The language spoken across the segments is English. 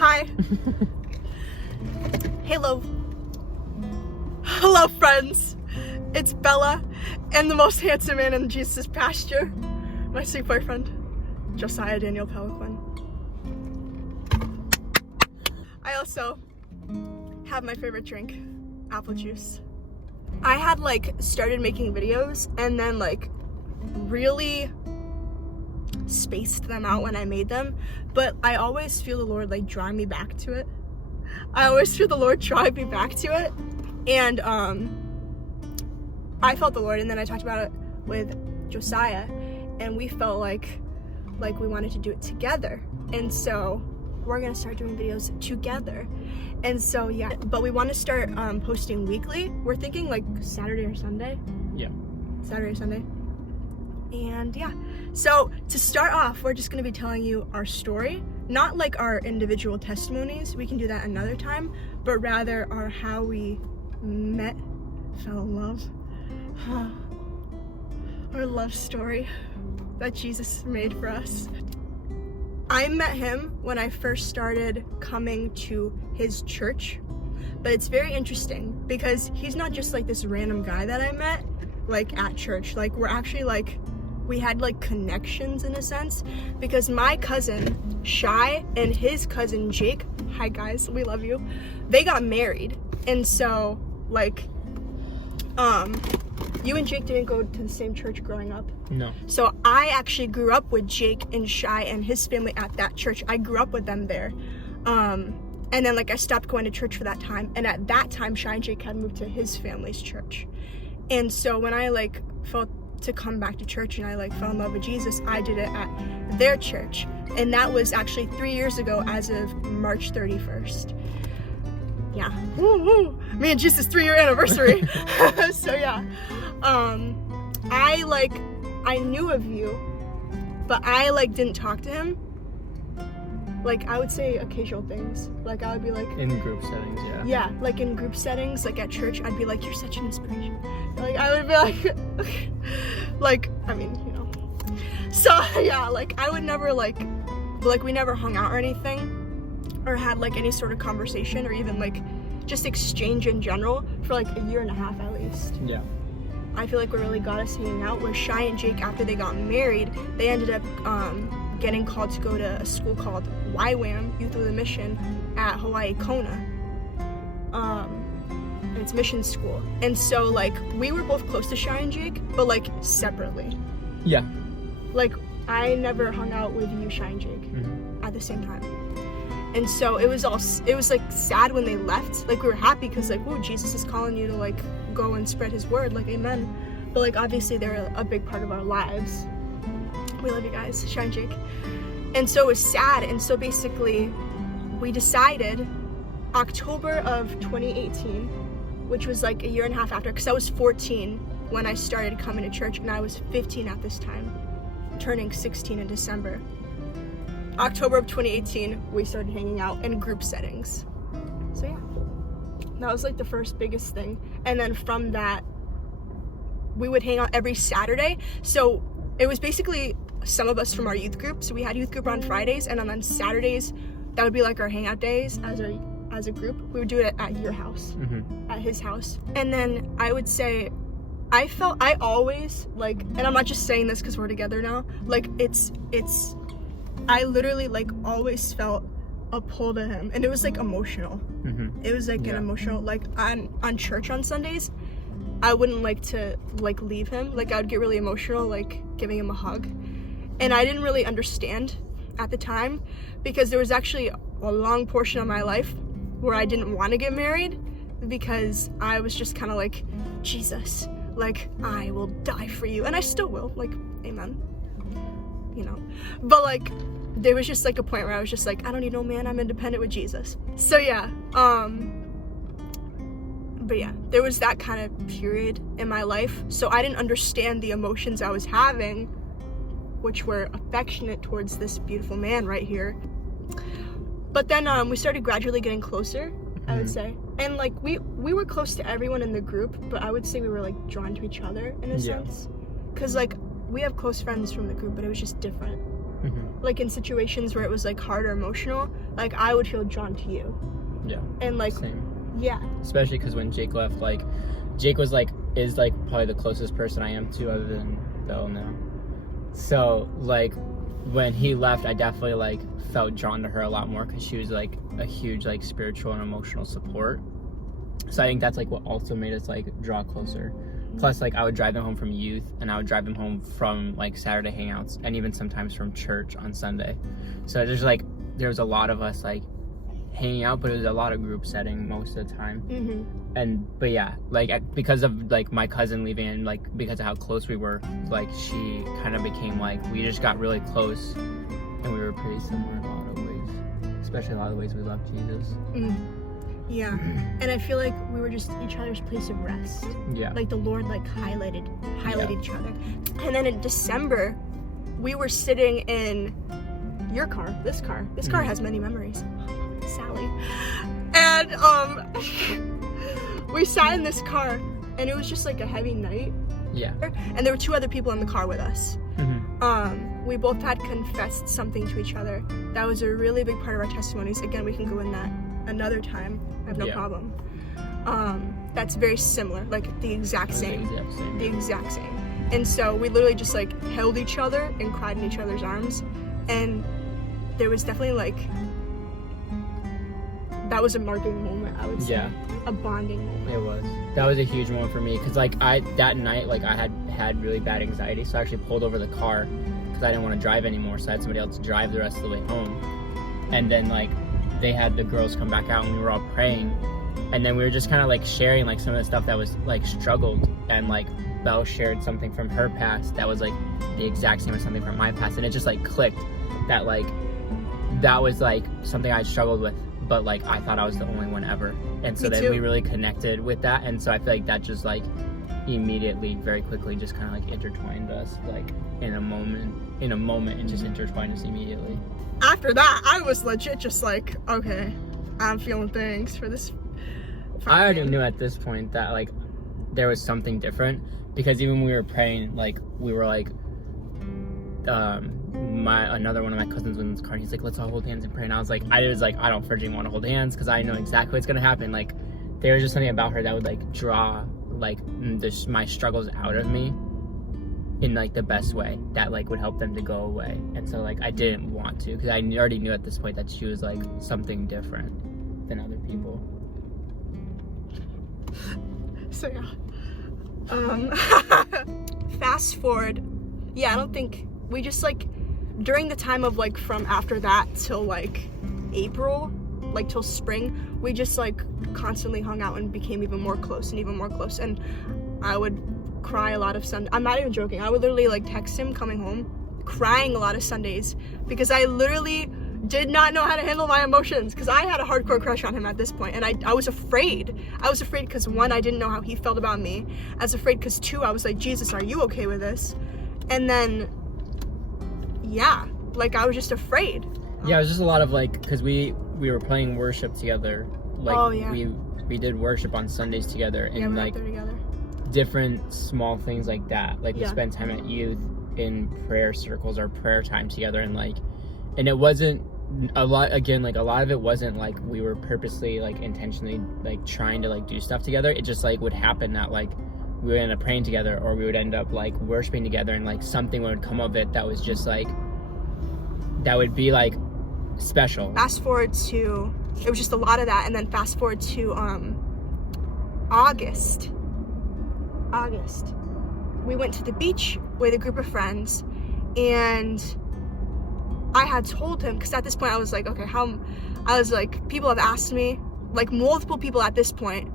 Hi. Hello. Hello, friends. It's Bella and the most handsome man in Jesus' pasture, my sweet boyfriend, Josiah Daniel Peliquin. I also have my favorite drink, apple juice. I had started making videos and then really spaced them out when I made them, but I always feel the Lord drive me back to it. And I felt the Lord, and then I talked about it with Josiah, and we felt like we wanted to do it together, and so we're gonna start doing videos together. And so yeah, but we want to start posting weekly. We're thinking Saturday or Sunday. Yeah, Saturday or Sunday. And yeah, so to start off, we're just gonna be telling you our story, not our individual testimonies, we can do that another time, but rather our how we met, fell in love, our love story that Jesus made for us. I met him when I first started coming to his church, but it's very interesting because he's not just this random guy that I met at church. We're actually we had connections in a sense, because my cousin Shy and his cousin Jake, hi guys, we love you, they got married. And so you and Jake didn't go to the same church growing up. No. So I actually grew up with Jake and Shy and his family at that church. I grew up with them there. And then I stopped going to church for that time. And at that time, Shy and Jake had moved to his family's church. And so when I felt to come back to church and I fell in love with Jesus, I did it at their church. And that was actually 3 years ago as of March 31st. Yeah. Woo, woo. Me and Jesus' 3-year anniversary. So yeah. I knew of you, but I didn't talk to him. I would say occasional things. I would be in group settings, yeah. Yeah, in group settings, at church, I'd be you're such an inspiration. I would be I mean, you know. So yeah, I would never we never hung out or anything, or had any sort of conversation, or even just exchange in general for a year and a half at least. Yeah. I feel what really got us hanging out was Shy and Jake, after they got married, they ended up getting called to go to a school called YWAM, Youth with a Mission, at Hawaii Kona. And it's mission school. And so we were both close to Shy and Jake, but separately. Yeah. I never hung out with you, Shy and Jake, at the same time. And so it was sad when they left. We were happy because whoa, Jesus is calling you to go and spread his word, amen. But obviously they're a big part of our lives. We love you guys, Shy and Jake. And so it was sad. And so basically we decided October of 2018, which was a year and a half after, because I was 14 when I started coming to church, and I was 15 at this time, turning 16 in December. October of 2018, we started hanging out in group settings. So yeah, that was the first biggest thing. And then from that, we would hang out every Saturday. So it was basically some of us from our youth group. So we had youth group on Fridays, and then on Saturdays, that would be our hangout days as a group. We would do it at your house, at his house. And then I would say, I always and I'm not just saying this because we're together now, I literally always felt a pull to him, and it was emotional. It was an emotional, on church on Sundays, I wouldn't like to leave him. I would get really emotional giving him a hug, and I didn't really understand at the time, because there was actually a long portion of my life where I didn't want to get married, because I was just kind of Jesus, I will die for you, and I still will, amen, you know. But there was just a point where I was just I don't need no man, I'm independent with Jesus. So yeah, but yeah, there was that kind of period in my life, so I didn't understand the emotions I was having, which were affectionate towards this beautiful man right here. But then we started gradually getting closer, I would say. And we were close to everyone in the group, but I would say we were drawn to each other in a sense. Because we have close friends from the group, but it was just different. Like in situations where it was like hard or emotional, like I would feel drawn to you. Yeah. And like, same. Yeah. Especially because when Jake left, like, Jake was like, is like probably the closest person I am to other than Belle now. So like, when he left, I definitely like felt drawn to her a lot more because she was like a huge like spiritual and emotional support. So I think that's like what also made us like draw closer. Plus, like, I would drive them home from youth, and I would drive them home from like Saturday hangouts, and even sometimes from church on Sunday. So there's like, there was a lot of us like hanging out, but it was a lot of group setting most of the time. But yeah, like because of like my cousin leaving, and like because of how close we were, like she kind of became like, we just got really close, and we were pretty similar in a lot of ways, especially a lot of the ways we loved Jesus. Yeah, and I feel like we were just each other's place of rest. Yeah. Like the Lord like highlighted each other. And then in December, we were sitting in your car, this car. This car has many memories. Sally. And we sat in this car, and it was just like a heavy night. Yeah. And there were 2 other people in the car with us. We both had confessed something to each other. That was a really big part of our testimonies. Again, we can go in that another time. I have no problem. That's very similar, like the exact same. The exact same. And so we literally just like held each other and cried in each other's arms. And there was definitely like, that was a marking moment, I would say. Yeah. A bonding moment. It was. That was a huge moment for me, because like that night, like I had really bad anxiety, so I actually pulled over the car because I didn't want to drive anymore, so I had somebody else drive the rest of the way home. And then like they had the girls come back out, and we were all praying, and then we were just kind of like sharing like some of the stuff that was like struggled, and like Belle shared something from her past that was like the exact same as something from my past, and it just like clicked that like that was like something I struggled with, but like I thought I was the only one ever. And so then we really connected with that, and so I feel like that just like immediately, very quickly, just kind of like intertwined us like in a moment and just intertwined us immediately. After that, I was legit just like, okay, I'm feeling things for this. I already knew at this point that like there was something different, because even when we were praying, like we were like, another one of my cousins was in this car, and he's like, let's all hold hands and pray. And I was like, I don't freaking want to hold hands, because I know exactly what's gonna happen. Like there was just something about her that would like draw like my struggles out of me in like the best way, that like would help them to go away. And so like I didn't want to, because I already knew at this point that she was like something different than other people. So yeah, fast forward, I don't think we just like, during the time of like from after that till like April, like till spring, we just like constantly hung out and became even more close. And I would cry a lot of Sundays. I'm not even joking. I would literally like text him coming home, crying a lot of Sundays, because I literally did not know how to handle my emotions, because I had a hardcore crush on him at this point, and I was afraid. I was afraid because 1, I didn't know how he felt about me. I was afraid because 2, I was like, Jesus, are you okay with this? And then like I was just afraid. Yeah, it was just a lot of like, because we were playing worship together, like we did worship on Sundays together, and like different small things like that. Like we spent time at youth in prayer circles or prayer time together, and it wasn't a lot, again, like a lot of it wasn't like we were purposely like intentionally like trying to like do stuff together. It just like would happen that like we would end up praying together, or we would end up like worshiping together, and like something would come of it that was just like, that would be like special. Fast forward to, it was just a lot of that, and then fast forward to August. We went to the beach with a group of friends, and I had told him, because at this point I was like, okay, people have asked me, like multiple people at this point,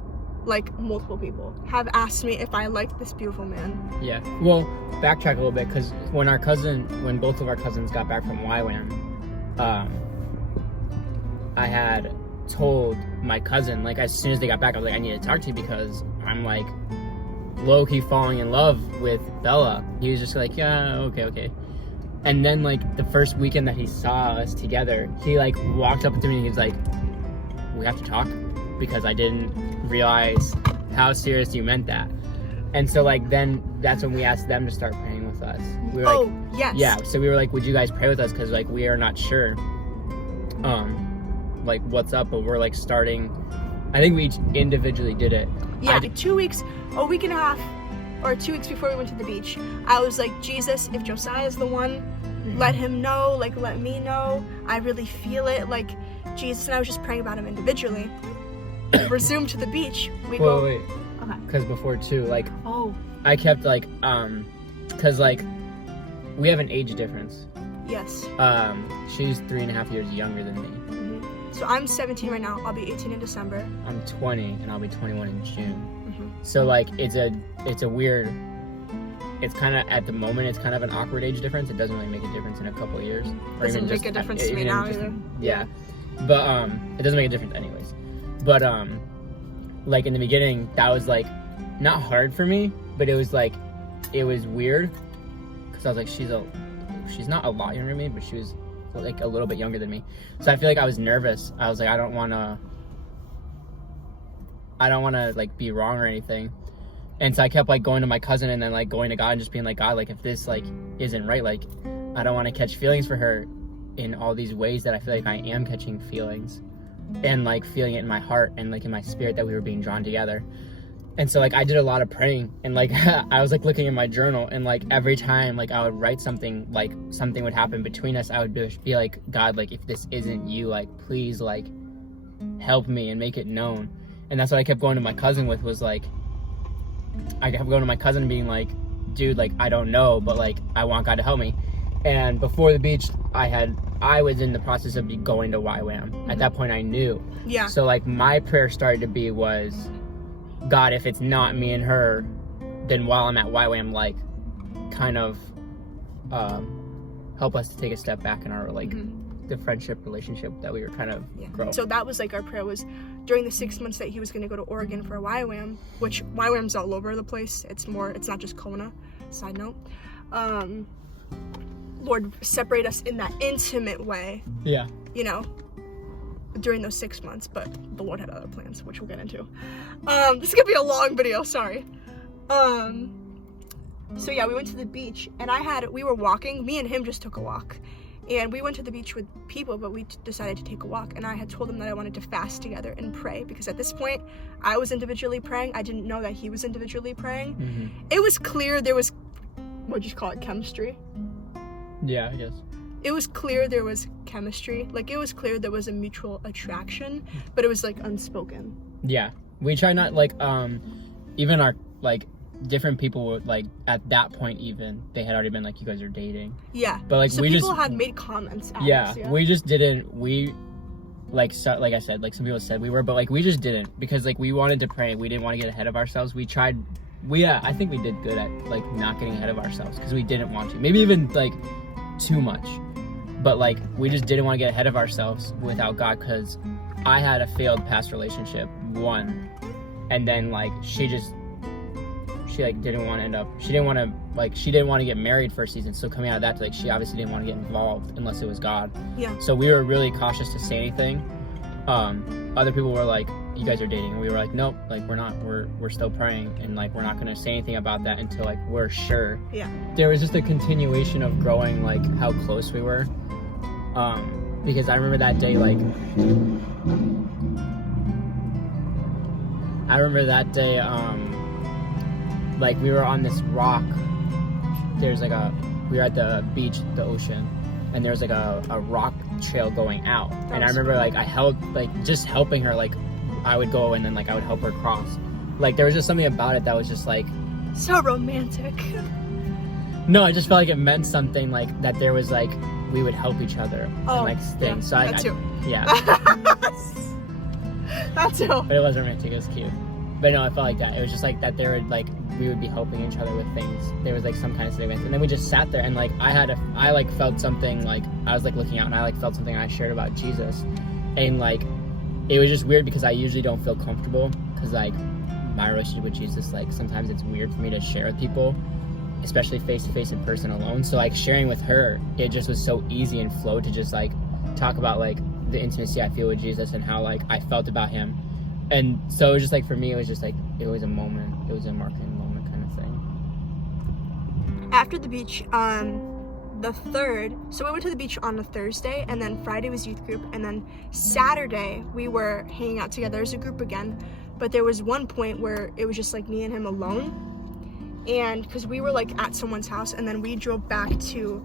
have asked me if I like this beautiful man. Yeah. Well, backtrack a little bit, because when both of our cousins got back from YWAM, I had told my cousin, like as soon as they got back, I was like, I need to talk to you, because I'm like low-key falling in love with Bella. He was just like, yeah, okay. And then like the first weekend that he saw us together, he like walked up to me and he was like, we have to talk, because I didn't realize how serious you meant that. And so like then that's when we asked them to start praying with us. We were like, yes. Yeah, so we were like, would you guys pray with us? Because, like, we are not sure, like, what's up, but we're, like, starting. I think we each individually did it. Yeah, a week and a half, or 2 weeks before we went to the beach, I was like, Jesus, if Josiah is the one, let him know, like, let me know. I really feel it, like, Jesus, and I was just praying about him individually. We resumed to the beach. Wait. Okay. Because before, too, like, Oh. I kept, like, because, like, we have an age difference. Yes. She's 3.5 years younger than me. So I'm 17 right now. I'll be 18 in December. I'm 20, and I'll be 21 in June. Mm-hmm. So, like, it's a weird, it's kind of, at the moment, it's kind of an awkward age difference. It doesn't really make a difference in a couple of years. Or Doesn't even make just, a difference to me now either. Yeah. But, it doesn't make a difference anyways. But, like, in the beginning, that was, like, not hard for me, but it was, like, it was weird. Because I was like, she's not a lot younger than me, but she was, like, a little bit younger than me. So I feel like I was nervous. I was like, I don't want to, like, be wrong or anything. And so I kept, like, going to my cousin and then, like, going to God and just being like, God, like, if this, like, isn't right, like, I don't want to catch feelings for her in all these ways that I feel like I am catching feelings. And, like, feeling it in my heart and, like, in my spirit that we were being drawn together. And so, like, I did a lot of praying, and, like, I was, like, looking in my journal, and, like, every time, like, I would write something, like, something would happen between us, I would be like, God, like, if this isn't you, like, please, like, help me and make it known. And that's what I kept going to my cousin with, was, like, I kept going to my cousin being like, dude, like, I don't know, but, like, I want God to help me. And before the beach, I was in the process of going to YWAM. At that point, I knew. Yeah. So, like, my prayer started to be was, God, if it's not me and her, then while I'm at YWAM, like, kind of help us to take a step back in our, like, the friendship relationship that we were kind of growing. So that was, like, our prayer was during the 6 months that he was going to go to Oregon for a YWAM, which YWAM's all over the place. It's not just Kona, side note. Lord, separate us in that intimate way. Yeah. You know, during those 6 months, but the Lord had other plans, which we'll get into. This is gonna be a long video, sorry. So yeah, we went to the beach, and we were walking, me and him just took a walk, and we went to the beach with people, but we decided to take a walk, and I had told him that I wanted to fast together and pray, because at this point, I was individually praying. I didn't know that he was individually praying. Mm-hmm. It was clear there was, what'd you call it, chemistry? Yeah, I guess. It was clear there was chemistry. Like, it was clear there was a mutual attraction, but it was, like, unspoken. Yeah. We try not, like, even our, like, different people would, like, at that point even, they had already been like, you guys are dating. Yeah. But, like, so people had made comments at us, yeah. We just didn't, like I said, like, some people said we were, but, like, we just didn't, because, like, we wanted to pray. We didn't want to get ahead of ourselves. We tried, I think we did good at, like, not getting ahead of ourselves, because we didn't want to. Maybe even, like, too much. But, like, we just didn't want to get ahead of ourselves without God, because I had a failed past relationship, and then, like, she like didn't want to end up, she didn't want to get married for a season, so coming out of that, like, she obviously didn't want to get involved unless it was God. Yeah. So we were really cautious to say anything. Other people were like, you guys are dating, and we were like, nope, like, we're not, we're still praying, and, like, we're not going to say anything about that until, like, we're sure. Yeah. There was just a continuation of growing, like, how close we were. Because I remember that day, like, like, we were on this rock. There's, like, we were at the beach, the ocean, and there was, like, a rock trail going out. And I remember, like, I held, like, just helping her, like, I would go and then, like, I would help her cross. Like, there was just something about it that was just, like, so romantic. No, I just felt like it meant something, like, that there was, like, we would help each other and, like, things. Yeah, so that too. Yeah. That too. But it was romantic, it was cute. But no, I felt like that. It was just like that we would be helping each other with things. There was, like, some kind of significance. And then we just sat there, and, like, I like, felt something, like, I was, like, looking out, and I, like, felt something I shared about Jesus. And, like, it was just weird, because I usually don't feel comfortable, because, like, my relationship with Jesus, like, sometimes it's weird for me to share with people, especially face-to-face in person alone. So, like, sharing with her, it just was so easy and flowed to just, like, talk about, like, the intimacy I feel with Jesus and how, like, I felt about him. And so it was just, like, for me, it was just, like, it was a moment. It was a marking moment kind of thing. after the beach, the 3rd, so we went to the beach on a Thursday, and then Friday was youth group, and then Saturday we were hanging out together as a group again. But there was one point where it was just like me and him alone, and because we were like at someone's house, and then we drove back to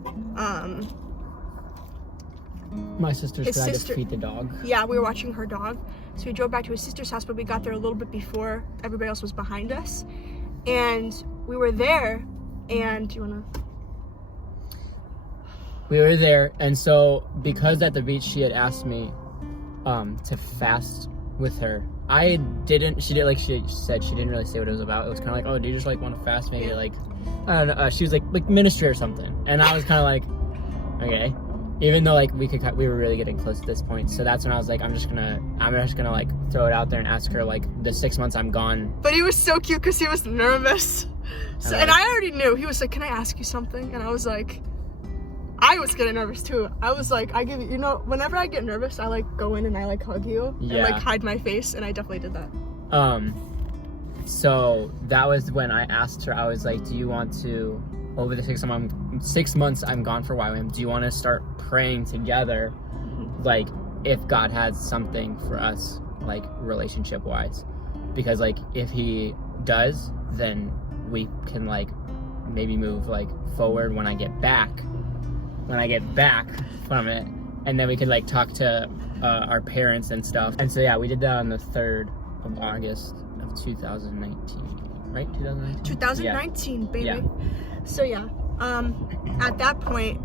my sister's his so I could sister. feed the dog. Yeah, we were watching her dog, so we drove back to his sister's house, but we got there a little bit before everybody else was behind us, and we were there. And do you wanna? We were there, and so because at the beach she had asked me to fast with her. I didn't. She did, like she said, she didn't really say what it was about. It was kind of like, oh, do you just like want to fast? Maybe like, I don't know. She was like ministry or something, and I was kind of like, okay. Even though like we were really getting close at this point, so that's when I was like, I'm just gonna like throw it out there and ask her like the 6 months I'm gone. But he was so cute because he was nervous, so, and I already knew. He was like, "Can I ask you something?" And I was like, I was getting nervous too. I was like, I give you, whenever I get nervous, I like go in and I like hug you and like hide my face, and I definitely did that. So that was when I asked her. I was like, do you want to, over the 6 months I'm gone for YWAM, do you want to start praying together, like if God has something for us, like relationship wise? Because like if he does, then we can like maybe move like forward when I get back from it, and then we could like talk to our parents and stuff. And so yeah, we did that on the 3rd of August of 2019, right? 2019, baby. Yeah. So yeah, at that point,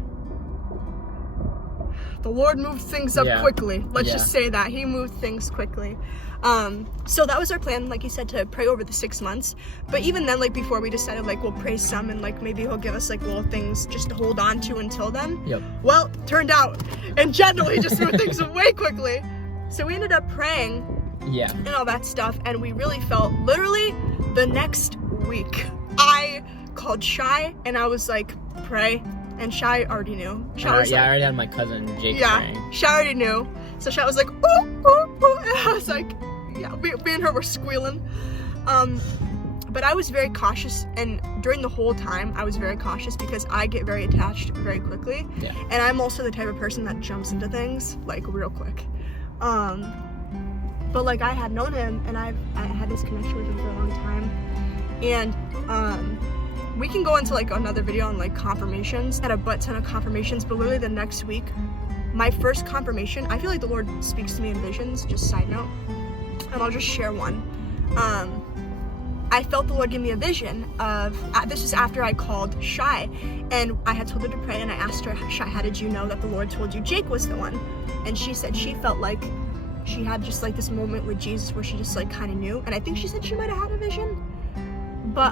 the Lord moved things up quickly. Let's just say that he moved things quickly. So that was our plan, like you said, to pray over the 6 months. But even then, like before, we decided like we'll pray some, and like maybe he'll give us like little things just to hold on to until then. Yep. Well, turned out, and generally just moved things way quickly. So we ended up praying. Yeah. And all that stuff, and we really felt literally the next week. I called Shy and I was like, pray. And Shy already knew. Shy was I like, already had my cousin Jake praying. Shy already knew. So Shy was like, ooh, ooh, ooh. And I was like, yeah, me and her were squealing. But I was very cautious, and during the whole time, I was very cautious because I get very attached very quickly. Yeah. And I'm also the type of person that jumps into things, like, real quick. But, like, I had known him, and I had this connection with him for a long time. And, we can go into, like, another video on, like, confirmations. I had a butt ton of confirmations, but literally the next week, my first confirmation, I feel like the Lord speaks to me in visions, just side note, and I'll just share one. I felt the Lord give me a vision of, this was after I called Shy, and I had told her to pray, and I asked her, Shy, how did you know that the Lord told you Jake was the one? And she said she felt like she had just like this moment with Jesus where she just like kind of knew, and I think she said she might have had a vision, but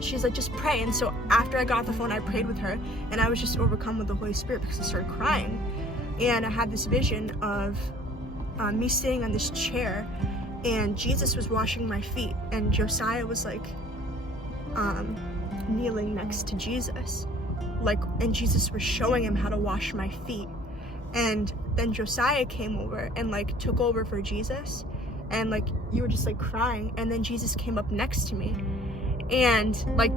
she's like, just pray. And so after I got off the phone, I prayed with her, and I was just overcome with the Holy Spirit because I started crying, and I had this vision of me sitting on this chair, and Jesus was washing my feet, and Josiah was like kneeling next to Jesus, like, and Jesus was showing him how to wash my feet. And then Josiah came over and like took over for Jesus, and like you were just like crying, and then Jesus came up next to me, and like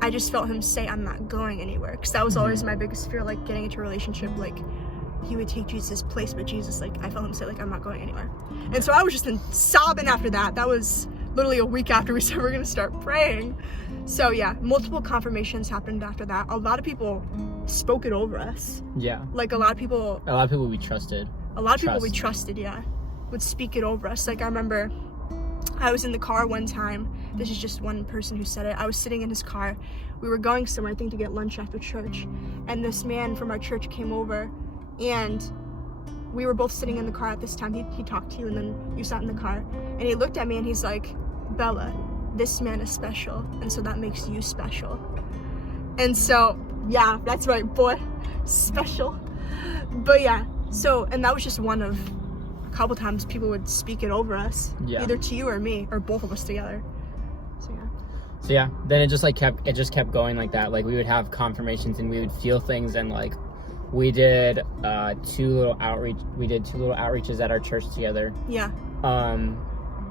I just felt him say, I'm not going anywhere, because that was always my biggest fear, like getting into a relationship, like he would take Jesus' place, but Jesus, like, I felt him say, like, I'm not going anywhere. And so I was just sobbing after that. That was literally a week after we said we're gonna start praying. So yeah, multiple confirmations happened after that. A lot of people spoke it over us. Yeah. Like a lot of people we trusted. We trusted, yeah, would speak it over us. Like I remember I was in the car one time. This is just one person who said it. I was sitting in his car. We were going somewhere, I think, to get lunch after church. And this man from our church came over, and we were both sitting in the car at this time. He talked to you, and then you sat in the car. And he looked at me and he's like, Bella, this man is special, and so that makes you special. And so, yeah, that's right, boy, special. But yeah, so, and that was just one of a couple times people would speak it over us, either to you or me, or both of us together. So yeah, then it just kept going like that. Like we would have confirmations and we would feel things, and like we did two little outreaches at our church together. Yeah.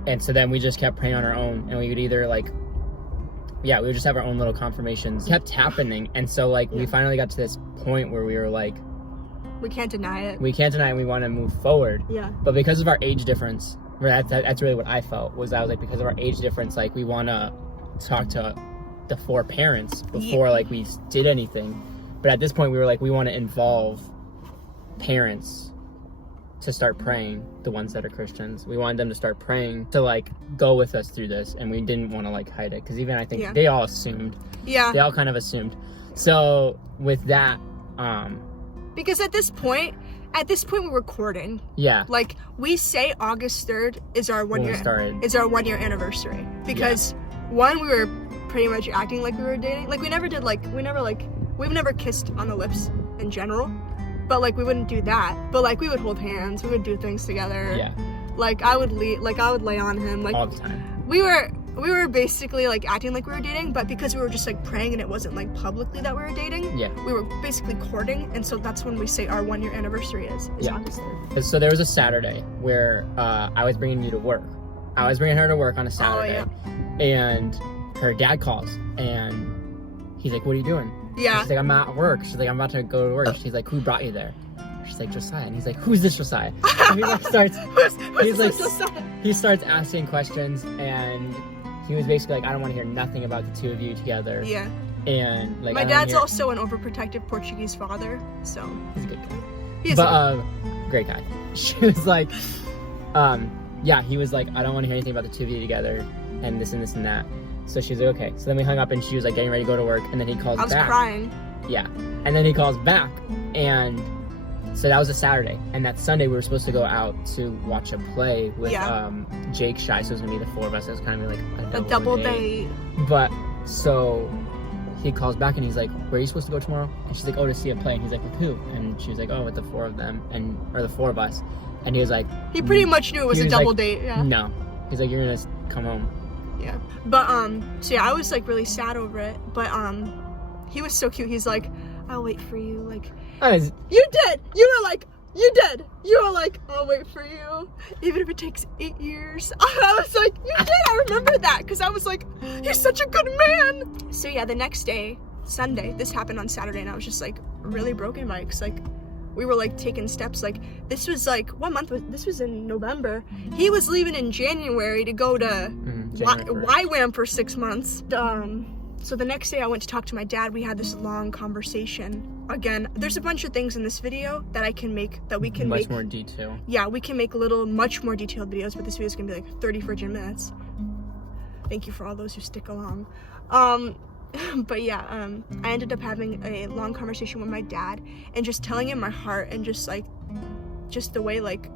And so then we just kept praying on our own, and we would either like yeah, we would just have our own little confirmations. It kept happening, and so like we finally got to this point where we were like, we can't deny it. We can't deny it. We want to move forward. Yeah. But because of our age difference, that's really what I felt. I was like, because of our age difference, like we want to talk to the 4 parents before like we did anything. But at this point, we were like, we want to involve parents to start praying, the ones that are Christians. We wanted them to start praying to like go with us through this, and we didn't want to like hide it, because even I think they all assumed. Yeah. They all kind of assumed. So with that, because at this point we were courting. Yeah. Like we say August 3rd is our 1 year is our 1 year anniversary, because one, we were pretty much acting like we were dating. Like we've never kissed on the lips in general. But like we wouldn't do that. But like we would hold hands, we would do things together. Yeah. Like I would lay on him, like all the time. We were basically like acting like we were dating, but because we were just like praying and it wasn't like publicly that we were dating. Yeah. We were basically courting, and so that's when we say our 1 year anniversary is August 3rd. So there was a Saturday where I was bringing you to work. I was bringing her to work on a Saturday, and her dad calls, and he's like, "What are you doing?" Yeah. She's like, "I'm at work." She's like, "I'm about to go to work." She's like, "Who brought you there?" She's like, "Josiah." And he's like, "Who's this Josiah?" And he like starts, he starts asking questions, and he was basically like, "I don't want to hear nothing about the two of you together." Yeah. And like, my dad's also an overprotective Portuguese father, so he's a good guy. Great guy. She was like, yeah, he was like, "I don't want to hear anything about the two of you together, and this and this and that." So she's like, "Okay." So then we hung up, and she was like getting ready to go to work, and then he calls back. I was crying. Yeah. And then he calls back, and so that was a Saturday. And that Sunday we were supposed to go out to watch a play with Jake Shy. So it was gonna be the 4 of us. It was kind of like a double date. But so he calls back, and he's like, "Where are you supposed to go tomorrow?" And she's like, "Oh, to see a play." And he's like, "With who?" And she was like, "Oh, with the 4 of them, or the 4 of us." And he was like, he pretty much knew it was a double date. Yeah. No. He's like, "You're gonna come home." Yeah. But so yeah, I was like really sad over it. But he was so cute. He's like, "I'll wait for you." Like, you did. You were like, you did. You were like, "I'll wait for you, even if it takes 8 years." I was like, you did. I remember that, because I was like, "You're such a good man." So yeah, the next day, Sunday, this happened on Saturday, and I was just like really broken by it, 'cause like we were like taking steps. Like this was like, what month was this? Was in November. He was leaving in January to go to YWAM for 6 months. So the next day I went to talk to my dad. We had this long conversation. Again, there's a bunch of things in this video that we can make much more detail. Yeah, we can make much more detailed videos, but this video is gonna be like 30 freaking minutes. Thank you for all those who stick along. But yeah, I ended up having a long conversation with my dad and just telling him my heart, and just the way like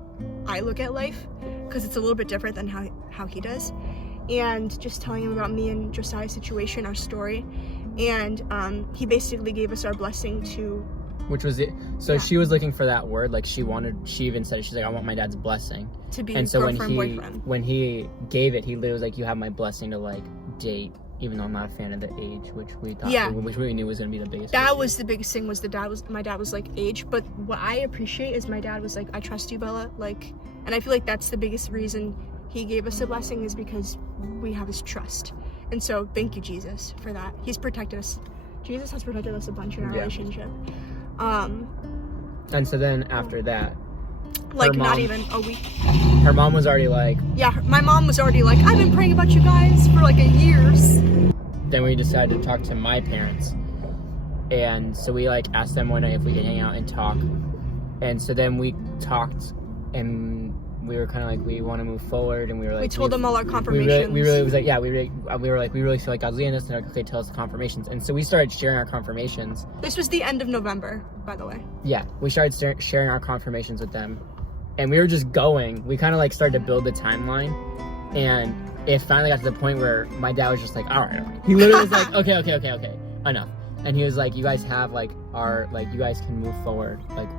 I look at life, because it's a little bit different than how he does, and just telling him about me and Josiah's situation, our story, and he basically gave us our blessing to, which was it. So she was looking for that word, like she even said, she's like, "I want my dad's blessing to be." And so boyfriend. When he gave it, he literally was like, "You have my blessing to like date." Even though I'm not a fan of the age, which we thought, which we knew was gonna be the biggest. That was the biggest thing. Was my dad was like age, but what I appreciate is my dad was like, "I trust you, Bella," like, and I feel like that's the biggest reason he gave us a blessing, is because we have his trust. And so thank you, Jesus, for that. He's protected us. Jesus has protected us a bunch in our relationship. And so then after that, like not even a week, her mom was already like, my mom was already like, "I've been praying about you guys for like years." Then we decided to talk to my parents, and so we like asked them one night if we could hang out and talk. And so then we talked, and we were kind of like, we want to move forward, and we were like, we told them all our confirmations. We really was like, we were like, we really feel like God's leading us, and like, okay, tell us the confirmations. And so we started sharing our confirmations. This was the end of November, by the way. Yeah, we started sharing our confirmations with them, and we were just going. We kind of like started to build the timeline, and it finally got to the point where my dad was just like, all right. He literally was like, okay, enough. And he was like, "You guys have like you guys can move forward." Like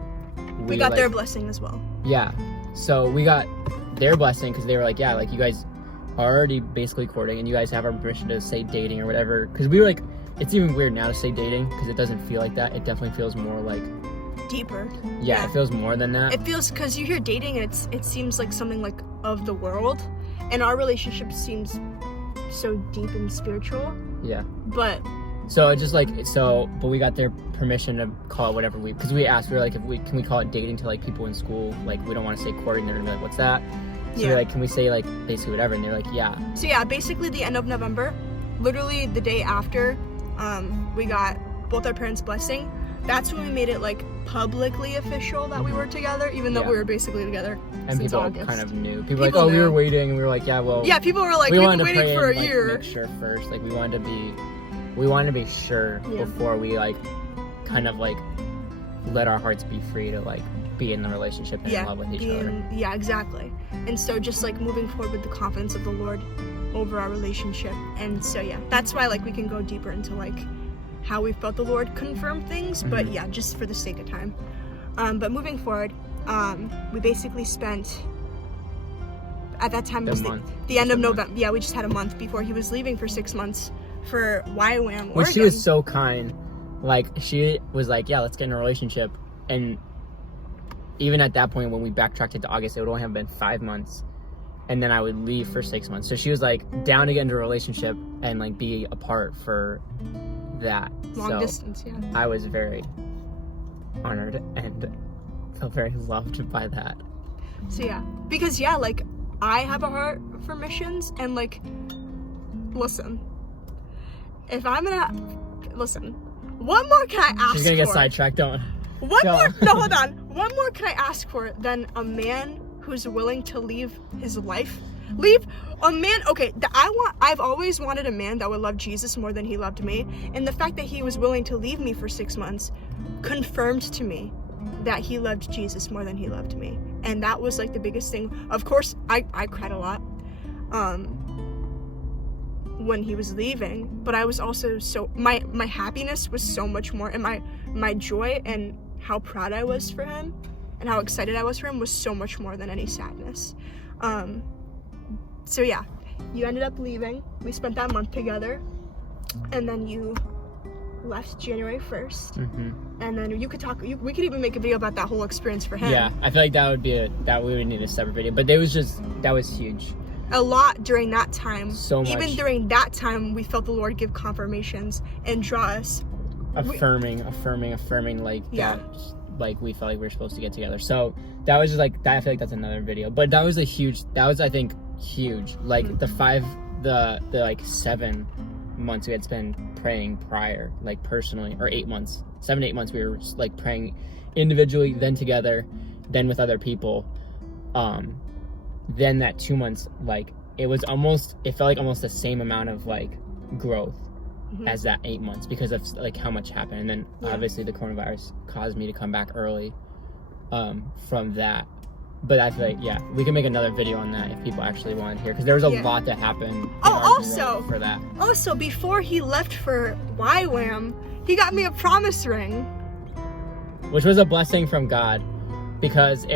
we got their blessing as well. Yeah. So we got their blessing, because they were like, "Yeah, like you guys are already basically courting, and you guys have our permission to say dating or whatever." Because we were like, it's even weird now to say dating, because it doesn't feel like that. It definitely feels more like deeper. Yeah, it feels more than that. It feels, because you hear dating, and it seems like something like of the world, and our relationship seems so deep and spiritual. Yeah. But So it's just like, but we got their permission to call it whatever because we asked, we were like, can we call it dating to like people in school? Like, we don't want to say courting. They're gonna be like, what's that? So we're like, can we say like basically whatever? And they're like, yeah. So yeah, basically the end of November, literally the day after, we got both our parents' blessing. That's when we made it like publicly official that we were together, even though we were basically together and since people August. kind of knew. People were like, oh, we were waiting, and we were like, yeah, well. Yeah, people were like, we've been waiting for a like, year. Make sure first, like we wanted to be sure before we like kind of like let our hearts be free to like be in the relationship and in love with each other. Yeah, exactly. And so just like moving forward with the confidence of the Lord over our relationship. And so yeah, that's why like we can go deeper into like how we felt the Lord confirm things, but yeah, just for the sake of time. But moving forward, we basically spent, at that time, it was the end of November. Yeah, we just had a month before he was leaving for 6 months for YWAM, Oregon. Well, she was so kind. Like, she was like, yeah, let's get in a relationship. And even at that point, when we backtracked it to August, it would only have been 5 months. And then I would leave for 6 months. So she was like down to get into a relationship and like be apart for that. Long distance, yeah. I was very honored and felt very loved by that. So yeah, because yeah, like I have a heart for missions, and like, listen, if I'm gonna listen, what more can I ask for? She's gonna get sidetracked, don't. What more? No, hold on. What more can I ask for than a man who's willing to leave his life? Leave a man. Okay, I've always wanted a man that would love Jesus more than he loved me, and the fact that he was willing to leave me for 6 months confirmed to me that he loved Jesus more than he loved me. And that was like the biggest thing. Of course, I cried a lot when he was leaving, but I was also so my happiness was so much more, and my joy and how proud I was for him and how excited I was for him was so much more than any sadness. So yeah, you ended up leaving. We spent that month together, and then you left January 1st. And then you could talk. We could even make a video about that whole experience for him. Yeah, I feel like that we would need a separate video. But that was huge. A lot during that time. So much. Even during that time, we felt the Lord give confirmations and draw us. Affirming, like that, like we felt like we were supposed to get together. So that was just like that. I feel like that's another video. But that was I think huge. Like the like 7 months we had spent praying prior, like personally, or 8 months, 7 to 8 months we were like praying individually, then together, then with other people. Then that 2 months, like it felt like almost the same amount of like growth as that 8 months, because of like how much happened. And then obviously the coronavirus caused me to come back early from that. But I feel like we can make another video on that if people actually want to hear, because there was a lot that happened. Also for that. Also, before he left for YWAM, he got me a promise ring, which was a blessing from God, because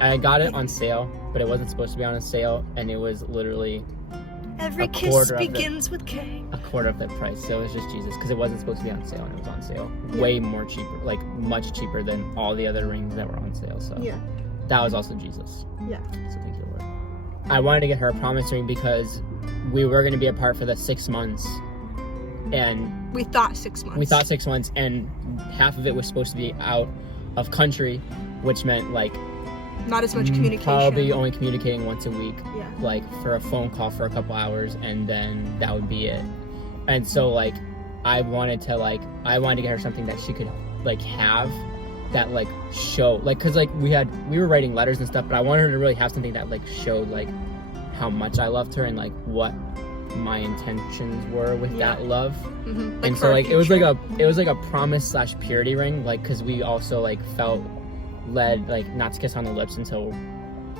I got it on sale, but it wasn't supposed to be on a sale, and it was literally every kiss begins with K. A quarter of the price. So it was just Jesus, because it wasn't supposed to be on sale, and it was on sale. Way more cheaper, like much cheaper than all the other rings that were on sale. So that was also Jesus. Yeah. So thank you, Lord. I wanted to get her a promise ring because we were going to be apart for the 6 months, and we thought 6 months. And half of it was supposed to be out of country, which meant like not as much communication. Probably only communicating once a week. Yeah. Like for a phone call for a couple hours, and then that would be it. And so like I wanted to get her something that she could like have that like show, like, cause like we were writing letters and stuff, but I wanted her to really have something that like showed like how much I loved her and like what my intentions were with that love. Like, and so like it was like a promise / purity ring, like, cause we also like felt led like not to kiss on the lips until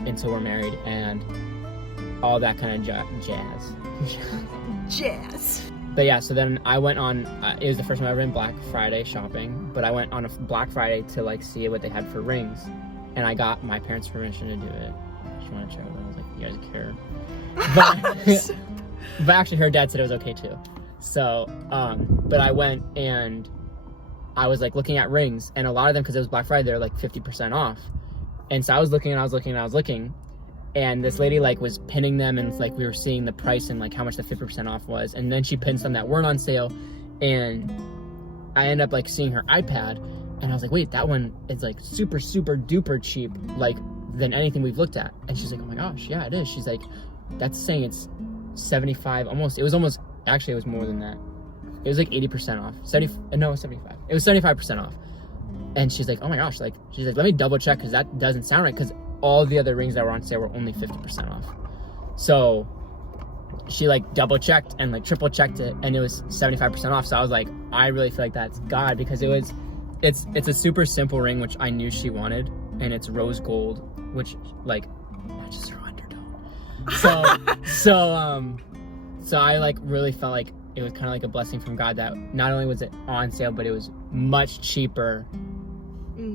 we're married and all that kind of jazz. But yeah, so then I went on, it was the first time I ever been Black Friday shopping, but I went on a Black Friday to like see what they had for rings, and I got my parents' permission to do it. She wanted to check it. I was like, you guys care? But actually her dad said it was okay too. So, but I went and I was like looking at rings, and a lot of them, because it was Black Friday, they're like 50% off. And so I was looking, And this lady like was pinning them, and like we were seeing the price and like how much the 50% off was. And then she pinned some that weren't on sale, and I ended up like seeing her iPad, and I was like, wait, that one is like super duper cheap, like than anything we've looked at. And she's like, oh my gosh, yeah, it is. She's like, that's saying it's 75, almost. It was more than that. It was like 80% off. 75. It was 75% off. And she's like, oh my gosh, like she's like, let me double check because that doesn't sound right, because all the other rings that were on sale were only 50% off. So she like double checked and like triple checked it, and it was 75% off. So I was like, I really feel like that's God, because it's a super simple ring, which I knew she wanted, and it's rose gold, which like matches her undertone. So I like really felt like it was kind of like a blessing from God that not only was it on sale, but it was much cheaper,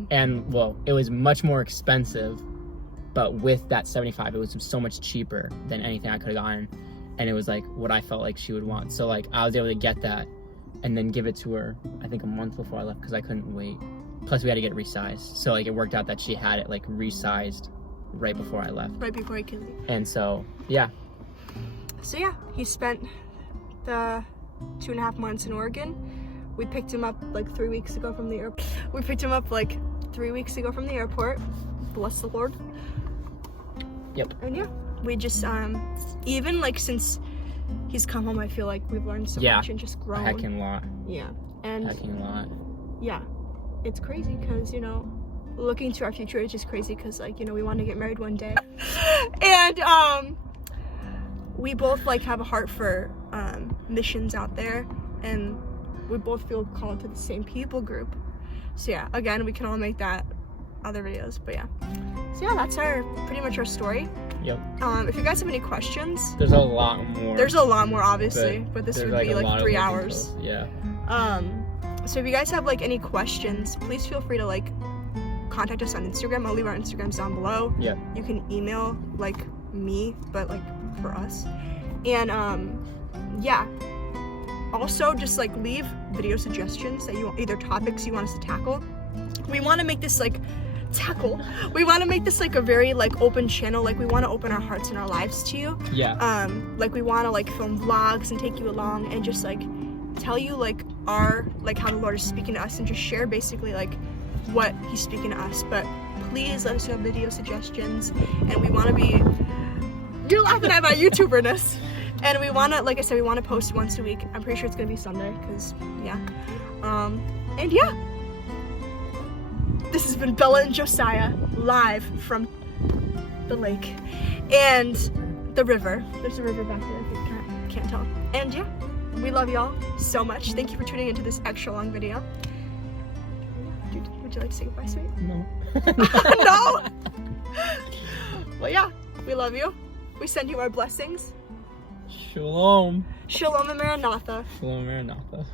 and well, it was much more expensive. But with that 75, it was so much cheaper than anything I could have gotten. And it was like what I felt like she would want. So like I was able to get that and then give it to her, I think a month before I left, because I couldn't wait. Plus we had to get it resized. So like it worked out that she had it like resized right before I left. Right before I could leave. And so, yeah. So yeah, he spent the 2.5 months in Oregon. We picked him up like 3 weeks ago from the airport. Bless the Lord. Yep. And yeah, we just even like since he's come home, I feel like we've learned so much and just grown. A heckin' lot. Yeah. And heckin' lot. Yeah, it's crazy because, you know, looking to our future is just crazy because, like, you know, we want to get married one day. And we both like have a heart for missions out there, and we both feel called to the same people group. So yeah, again, we can all make that other videos, but yeah. So yeah, that's pretty much our story. Yep. If you guys have any questions, there's a lot more. There's a lot more, obviously, but this would be like 3 hours. Details. Yeah. So if you guys have like any questions, please feel free to like contact us on Instagram. I'll leave our Instagrams down below. Yeah. You can email like me, but like for us. And yeah. Also, just like leave video suggestions that you want, either topics you want us to tackle. We want to make this like We want to make this like a very like open channel. Like we want to open our hearts and our lives to you. Yeah. Like we want to like film vlogs and take you along and just like tell you like how the Lord is speaking to us, and just share basically like what He's speaking to us. But please let us know video suggestions, and we want to be. You're laughing at my YouTuberness. And we want to, like I said, we want to post once a week. I'm pretty sure it's going to be Sunday, because, yeah. And yeah. This has been Bella and Josiah, live from the lake. And the river. There's a river back there, if you can't tell. And yeah, we love y'all so much. Thank you for tuning into this extra long video. Would you like to say goodbye, sweet? No. No? Well, yeah, we love you. We send you our blessings. Shalom. Shalom and Maranatha. Shalom and Maranatha.